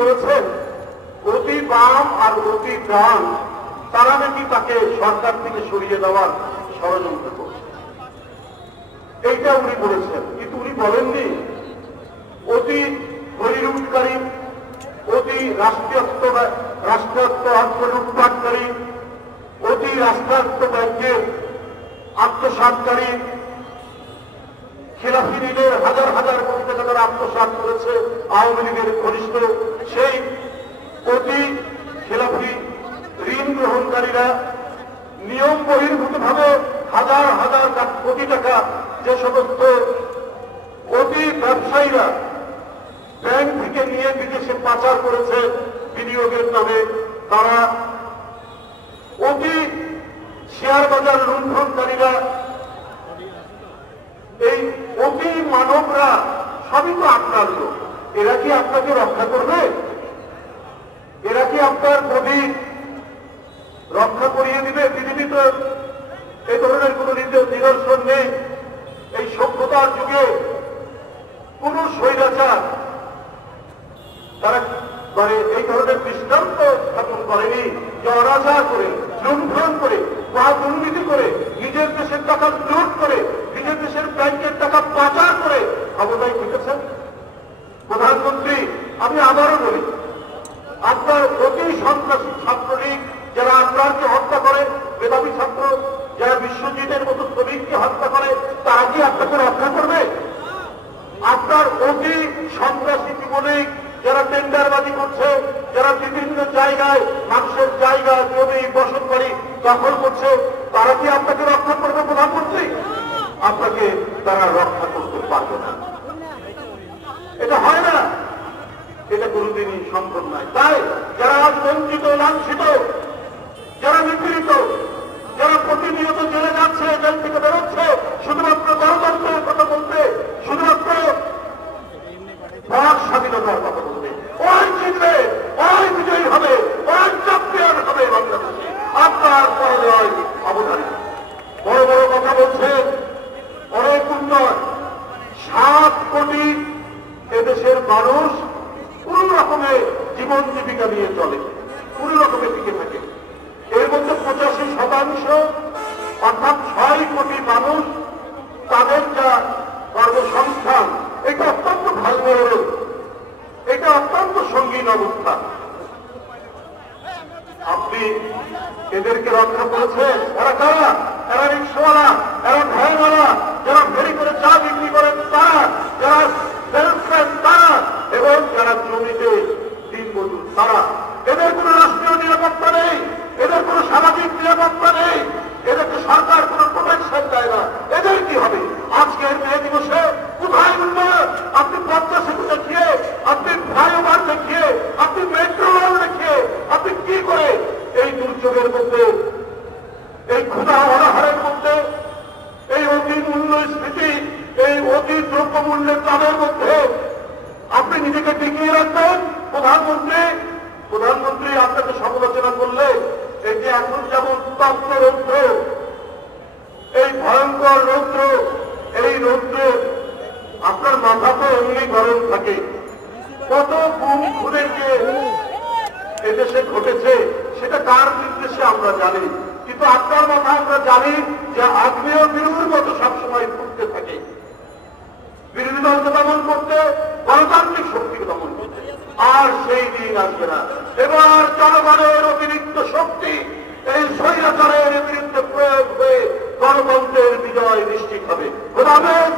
বলেছেন অতি বাম আর অতি ডান তারা নাকি তাকে সরকার থেকে সরিয়ে দেওয়ার ষড়যন্ত্র করছে, এইটা উনি বলেছেন। কিন্তু উনি বলেননি অতি হরিলুটকারী, অতি রাষ্ট্রায়ত্ত আত্মলুটপাটকারী, অতি রাষ্ট্রায়ত্ত ব্যাংকের আত্মসাৎকারী, খেলাফি ঋণের হাজার হাজার কোটি টাকা তারা আত্মসাৎ করেছে আওয়ামী লীগের ঘনিষ্ঠ সেই অতি খেলাফি ঋণ গ্রহণকারীরা, নিয়ম বহির্ভূত ভাবে হাজার হাজার কোটি টাকা যে সমস্ত অতি ব্যবসায়ীরা ব্যাংক থেকে নিয়ে বিদেশে পাচার করেছে বিনিয়োগের নামে, তারা অতি শেয়ার বাজার লুণ্ঠনকারীরা, এই অতি মানবরা সবই তো আপনার লোক। এরা কি আপনাকে রক্ষা করবে? এরা কি আপনার নদী রক্ষা করিয়ে দিবে? পৃথিবী তো এই ধরনের কোন নিদর্শন নেই। এই সভ্যতার যুগে কোন স্বৈরাচার তারা মানে এই ধরনের দৃষ্টান্ত স্থাপন করেনি যে অরাজা করে, লুণ্ঠন করে, দুর্নীতি করে, নিজের দেশের টাকা লুট করে, নিজের দেশের ব্যাংকের টাকা পাচার করে ক্ষমতায় টিকেছেন। প্রধানমন্ত্রী, আমি আবারও বলি, আপনার অতি সন্ত্রাসী ছাত্রলীগ যারা আপনারকে হত্যা করে, মেধাবী ছাত্র যারা বিশ্বজিতের মতো শ্রমিককে হত্যা করে, তারা কি আপনাকে রক্ষা করবে? আপনার অতি সন্ত্রাসী যুবলীগ যারা টেন্ডারবাজি করছে, যারা বিভিন্ন জায়গায় মানুষের জায়গা জমি বসত বাড়ি দখল করছে, তারা কি আপনাকে রক্ষা করবে? প্রধানমন্ত্রী, আপনাকে তারা রক্ষা করতে পারবে না। এটা হয় না, এটা কোনদিনই সম্ভব নয়। তাই যারা আজ বঞ্চিত, লাঞ্ছিত, যারা নিপীড়িত, যারা প্রতিনিয়ত জেলে যাচ্ছে, জেল থেকে বেরোচ্ছে শুধুমাত্র গণতন্ত্রের কথা বলতে, শুধুমাত্র বাক স্বাধীনতার কথা বলতে, ওই জিতবে, ওই বিজয়ী হবে, ওই চ্যাম্পিয়ন হবে বাংলাদেশে। আপনার পরাজয় অবধারিত। বড় বড় কথা বলছেন, অনেক উন্নয়ন, 7 কোটি এদেশের মানুষ কোন রকমে জীবন জীবিকা নিয়ে চলে, কোন রকমে টিকে থাকে। এর মধ্যে 85% অর্থাৎ 6 কোটি মানুষ তাদের যা কর্মসংস্থান, এটা অত্যন্ত ভালো, এটা অত্যন্ত সঙ্গীন অবস্থা। আপনি এদেরকে রক্ষা করেছেন। এরা কারা? এরা রিক্সাওয়ালা, এরা ভ্যানওয়ালা, যারা ফেরি করে চা বিক্রি করেন তারা, যারা সেলসম্যান তারা, এবং যারা জমিতে দিনমজুর তারা। এদের কোন রাষ্ট্রীয় নিরাপত্তা নেই, এদের কোন সামাজিক নিরাপত্তা নেই, এদেরকে সরকার কোন প্রোটেকশন দেয় না। এদের কি হবে? আজকের মে দিবসে কোথায় উন্নয়ন? আপনি পদ্মা সেতু দেখিয়ে, আপনি ফ্লাইওভার দেখিয়ে, আপনি মেট্রো রেল দেখিয়ে, আপনি কি করে এই দুর্যোগের মধ্যে, এই ক্ষুধা অনাহারের মধ্যে, এই অতি মূল্যস্ফীতি, এই অতি দ্রব্যমূল্যের দামের মধ্যে আপনি নিজেকে টিকিয়ে রাখবেন? প্রধানমন্ত্রী, প্রধানমন্ত্রী আপনাকে সমালোচনা করলে এই যে এখন যেমন উত্তপ্ত রৌদ্র, এই ভয়ঙ্কর রৌদ্র, এই রৌদ্রে আপনার মাথা তো এমনি গরম থাকে। কত গুম খুনের যে এদেশে ঘটেছে সেটা কার নির্দেশে আমরা জানি, কিন্তু আপনার মাথা আমরা জানি যে আগ্নেয় বিরুর মতো সবসময় ঘুরতে থাকে। বিরোধী দলকে দমন করতে, গণতান্ত্রিক শক্তিকে দমন করতে। আর সেই দিন আসবে না। এবার জনগণের অতিরিক্ত শক্তি এই স্বৈরাচারের বিরুদ্ধে প্রয়োগ হয়ে গণতন্ত্রের বিজয় নিশ্চিত হবে। খোদা হাফেজ।